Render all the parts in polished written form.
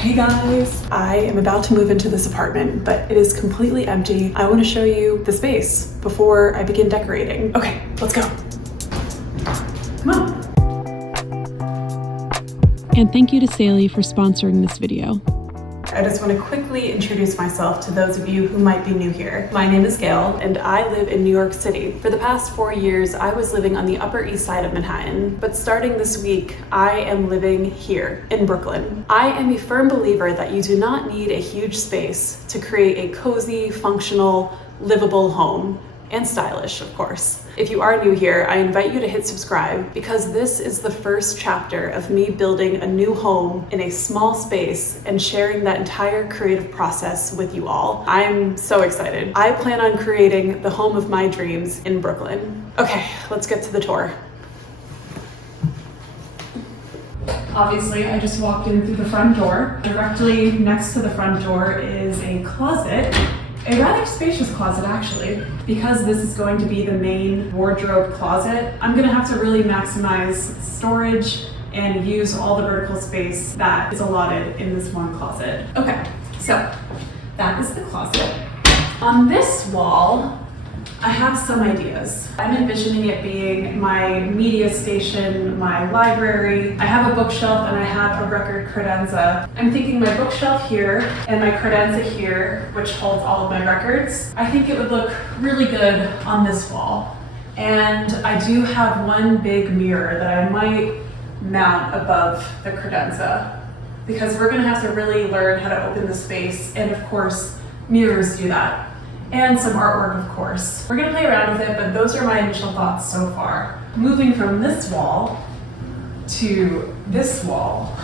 Hey guys, I am about to move into this apartment, but it is completely empty. I want to show you the space before I begin decorating. Okay, let's go. Come on. And thank you to Saley for sponsoring this video. I just want to quickly introduce myself to those of you who might be new here. My name is Gail, and I live in New York City. For the past 4 years, I was living on the Upper East Side of Manhattan, but starting this week, I am living here in Brooklyn. I am a firm believer that you do not need a huge space to create a cozy, functional, livable home. And stylish, of course. If you are new here, I invite you to hit subscribe because this is the first chapter of me building a new home in a small space and sharing that entire creative process with you all. I'm so excited. I plan on creating the home of my dreams in Brooklyn. Okay, let's get to the tour. Obviously, I just walked in through the front door. Directly next to the front door is a closet. A rather spacious closet, actually. Because this is going to be the main wardrobe closet, I'm gonna have to really maximize storage and use all the vertical space that is allotted in this one closet. Okay, so that is the closet. On this wall, I have some ideas. I'm envisioning it being my media station, my library. I have a bookshelf and I have a record credenza. I'm thinking my bookshelf here and my credenza here, which holds all of my records. I think it would look really good on this wall. And I do have one big mirror that I might mount above the credenza because we're gonna have to really learn how to open the space. And of course, mirrors do that. And some artwork, of course. We're gonna play around with it, but those are my initial thoughts so far. Moving from this wall to this wall.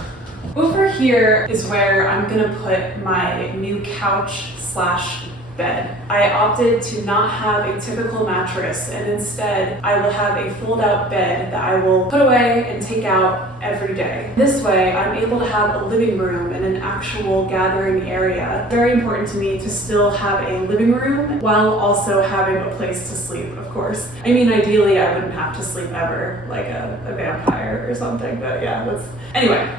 Over here is where I'm gonna put my new couch / bed. I opted to not have a typical mattress, and instead I will have a fold-out bed that I will put away and take out every day. This way, I'm able to have a living room and an actual gathering area. Very important to me to still have a living room while also having a place to sleep, of course. I mean, ideally, I wouldn't have to sleep ever, like a vampire or something, but yeah, anyway.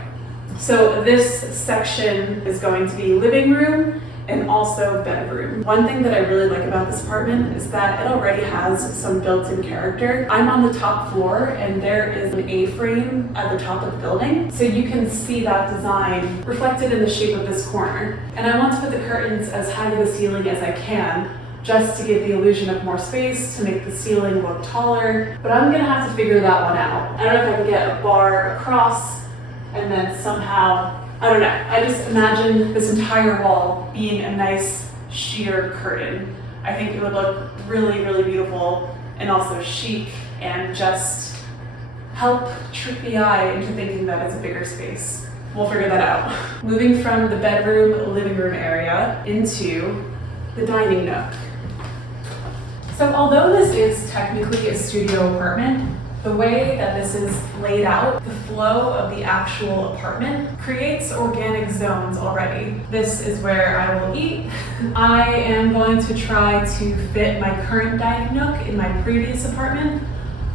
So this section is going to be living room and also bedroom. One thing that I really like about this apartment is that it already has some built-in character. I'm on the top floor and there is an A-frame at the top of the building. So you can see that design reflected in the shape of this corner. And I want to put the curtains as high to the ceiling as I can, just to give the illusion of more space, to make the ceiling look taller. But I'm gonna have to figure that one out. I don't know if I can get a bar across and then somehow, I don't know. I just imagine this entire wall being a nice sheer curtain. I think it would look really, really beautiful and also chic and just help trick the eye into thinking that it's a bigger space. We'll figure that out. Moving from the bedroom, living room area into the dining nook. So although this is technically a studio apartment, the way that this is laid out, the flow of the actual apartment creates organic zones already. This is where I will eat. I am going to try to fit my current dining nook in my previous apartment.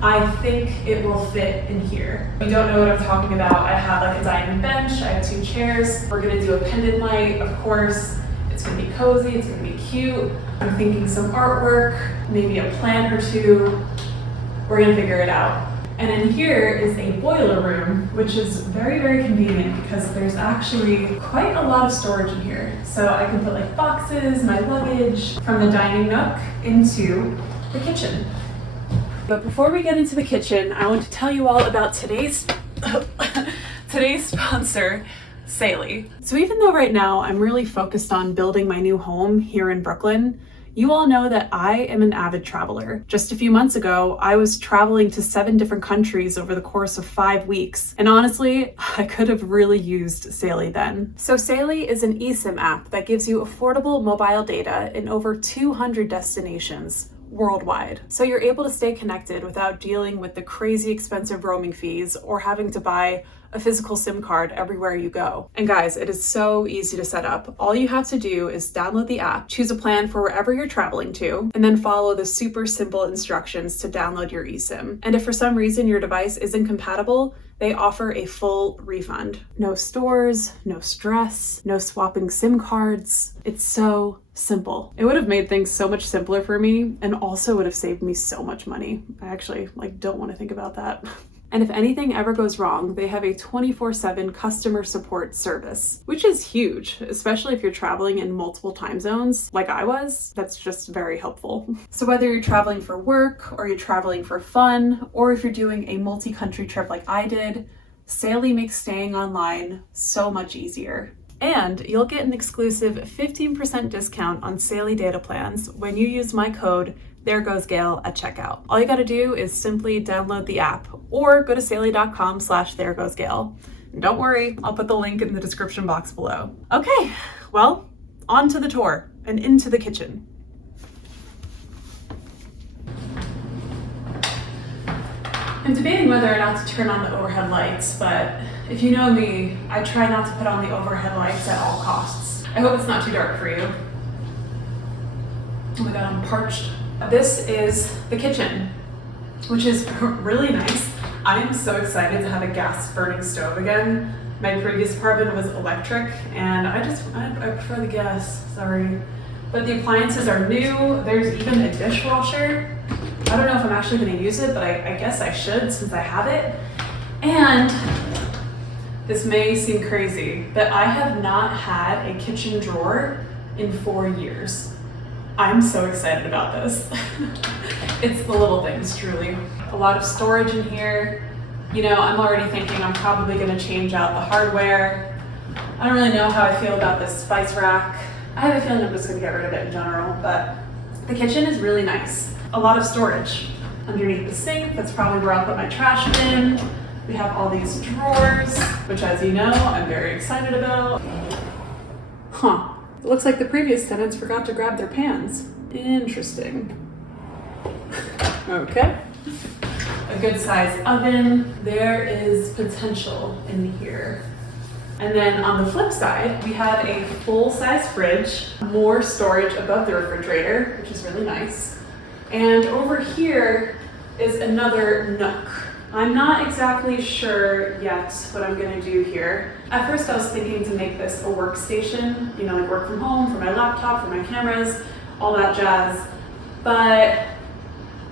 I think it will fit in here. If you don't know what I'm talking about, I have like a dining bench, I have 2 chairs. We're gonna do a pendant light, of course. It's gonna be cozy, it's gonna be cute. I'm thinking some artwork, maybe a plant or 2. We're gonna figure it out. And in here is a boiler room, which is very, very convenient because there's actually quite a lot of storage in here. So I can put like boxes, my luggage from the dining nook into the kitchen. But before we get into the kitchen, I want to tell you all about today's sponsor, Saley. So even though right now I'm really focused on building my new home here in Brooklyn, you all know that I am an avid traveler. Just a few months ago, I was traveling to 7 different countries over the course of 5 weeks. And honestly, I could have really used Saley then. So Saley is an eSIM app that gives you affordable mobile data in over 200 destinations worldwide. So you're able to stay connected without dealing with the crazy expensive roaming fees or having to buy a physical SIM card everywhere you go. And guys, it is so easy to set up. All you have to do is download the app, choose a plan for wherever you're traveling to, and then follow the super simple instructions to download your eSIM. And if for some reason your device isn't compatible, they offer a full refund. No stores, no stress, no swapping SIM cards. It's so simple. It would have made things so much simpler for me and also would have saved me so much money. I actually don't want to think about that. And if anything ever goes wrong, they have a 24/7 customer support service, which is huge, especially if you're traveling in multiple time zones like I was. That's just very helpful. So whether you're traveling for work or you're traveling for fun, or if you're doing a multi-country trip like I did, Saily makes staying online so much easier. And you'll get an exclusive 15% discount on Saily data plans when you use my code ThereGoesGale at checkout. All you gotta do is simply download the app or go to saily.com/ThereGoesGale. And don't worry, I'll put the link in the description box below. Okay, well, on to the tour and into the kitchen. I'm debating whether or not to turn on the overhead lights, but if you know me, I try not to put on the overhead lights at all costs. I hope it's not too dark for you. Oh my God, I'm parched. This is the kitchen, which is really nice. I am so excited to have a gas burning stove again. My previous apartment was electric and I prefer the gas, sorry. But the appliances are new. There's even a dishwasher. I don't know if I'm actually gonna use it, but I guess I should since I have it. And this may seem crazy, but I have not had a kitchen drawer in 4 years. I'm so excited about this. It's the little things, truly. A lot of storage in here. You know, I'm already thinking I'm probably gonna change out the hardware. I don't really know how I feel about this spice rack. I have a feeling I'm just gonna get rid of it in general, but the kitchen is really nice. A lot of storage. Underneath the sink, that's probably where I'll put my trash bin. We have all these drawers, which as you know, I'm very excited about. Huh. It looks like the previous tenants forgot to grab their pans. Interesting. Okay. A good size oven. There is potential in here. And then on the flip side, we have a full-size fridge, more storage above the refrigerator, which is really nice. And over here is another nook. I'm not exactly sure yet what I'm gonna do here. At first I was thinking to make this a workstation, you know, like work from home, for my laptop, for my cameras, all that jazz. But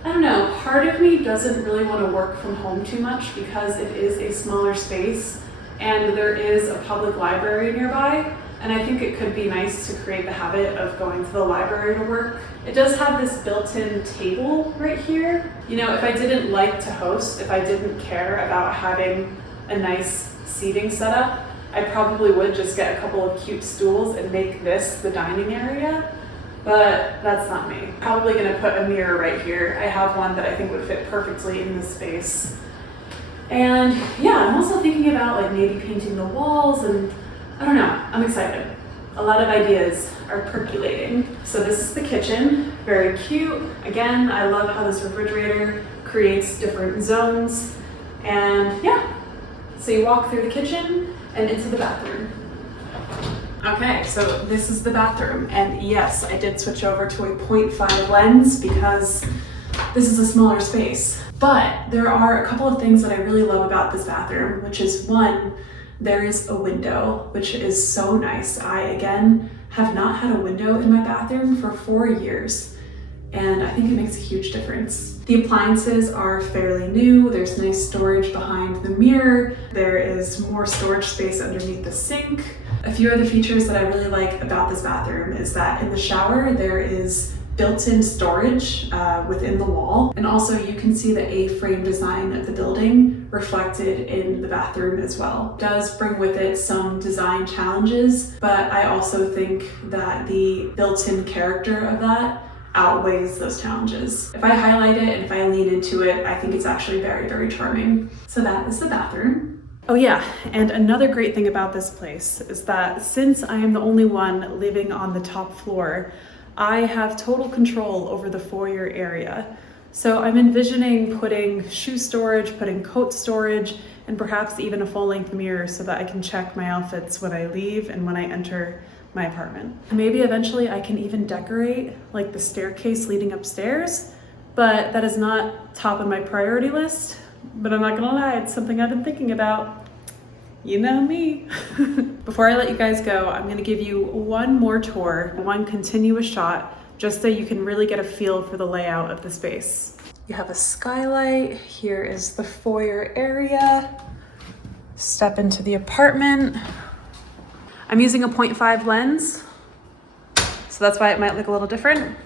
I don't know, part of me doesn't really want to work from home too much because it is a smaller space and there is a public library nearby. And I think it could be nice to create the habit of going to the library to work. It does have this built-in table right here. You know, if I didn't like to host, if I didn't care about having a nice seating setup, I probably would just get a couple of cute stools and make this the dining area. But that's not me. Probably gonna put a mirror right here. I have one that I think would fit perfectly in this space. And yeah, I'm also thinking about like maybe painting the walls and I don't know, I'm excited. A lot of ideas are percolating. So this is the kitchen, very cute. Again, I love how this refrigerator creates different zones. And yeah, so you walk through the kitchen and into the bathroom. Okay, so this is the bathroom. And yes, I did switch over to a 0.5 lens because this is a smaller space. But there are a couple of things that I really love about this bathroom, which is one, there is a window, which is so nice. I, again, have not had a window in my bathroom for 4 years, and I think it makes a huge difference. The appliances are fairly new. There's nice storage behind the mirror. There is more storage space underneath the sink. A few other features that I really like about this bathroom is that in the shower, there is built-in storage within the wall. And also you can see the A-frame design of the building reflected in the bathroom as well. It does bring with it some design challenges, but I also think that the built-in character of that outweighs those challenges. If I highlight it and if I lean into it, I think it's actually very, very charming. So that is the bathroom. Oh yeah, and another great thing about this place is that since I am the only one living on the top floor, I have total control over the foyer area. So I'm envisioning putting shoe storage, putting coat storage, and perhaps even a full-length mirror so that I can check my outfits when I leave and when I enter my apartment. Maybe eventually I can even decorate like the staircase leading upstairs, but that is not top of my priority list. but I'm not gonna lie, it's something I've been thinking about. You know me. Before I let you guys go, I'm gonna give you one more tour, one continuous shot, just so you can really get a feel for the layout of the space. You have a skylight. Here is the foyer area. Step into the apartment. I'm using a 0.5 lens, so that's why it might look a little different.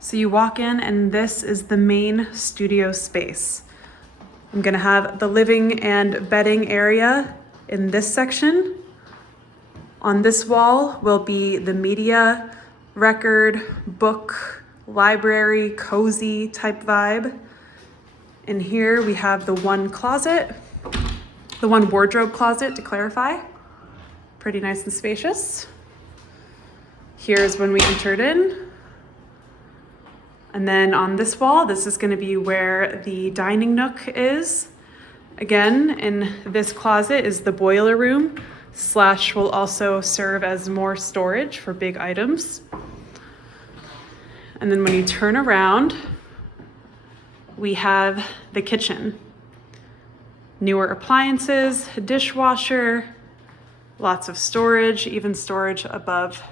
So you walk in and this is the main studio space. I'm gonna have the living and bedding area in this section. On this wall will be the media, record, book, library, cozy type vibe. And here we have the one closet, the one wardrobe closet to clarify. Pretty nice and spacious. Here's when we entered in. And then on this wall, this is gonna be where the dining nook is. Again, in this closet is the boiler room, / will also serve as more storage for big items. And then when you turn around, we have the kitchen. Newer appliances, dishwasher, lots of storage, even storage above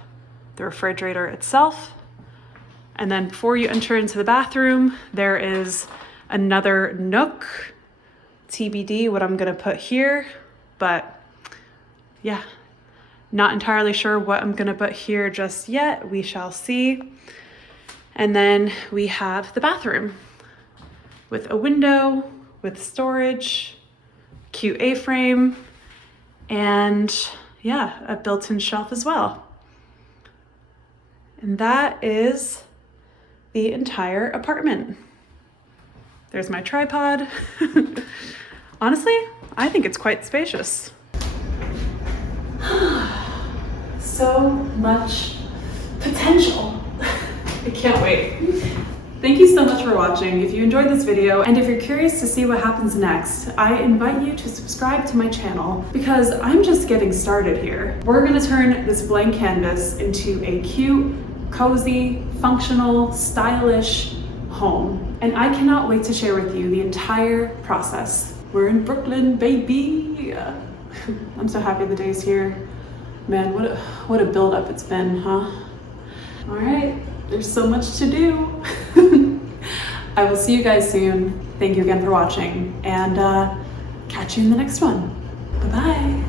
the refrigerator itself. And then before you enter into the bathroom, there is another nook. TBD what I'm gonna put here, but yeah, not entirely sure what I'm gonna put here just yet. We shall see. And then we have the bathroom with a window, with storage, cute A-frame, and yeah, a built-in shelf as well. And that is the entire apartment. There's my tripod. Honestly, I think it's quite spacious. So much potential. I can't wait. Thank you so much for watching. If you enjoyed this video, and if you're curious to see what happens next, I invite you to subscribe to my channel because I'm just getting started here. We're gonna turn this blank canvas into a cute, cozy, functional, stylish home. And I cannot wait to share with you the entire process. We're in Brooklyn, baby. I'm so happy the day's here. Man, what a build up it's been, huh? All right, there's so much to do. I will see you guys soon. Thank you again for watching, and catch you in the next one. Bye-bye.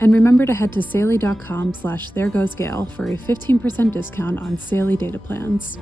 And remember to head to saley.com/theregoesgail for a 15% discount on Saley data plans.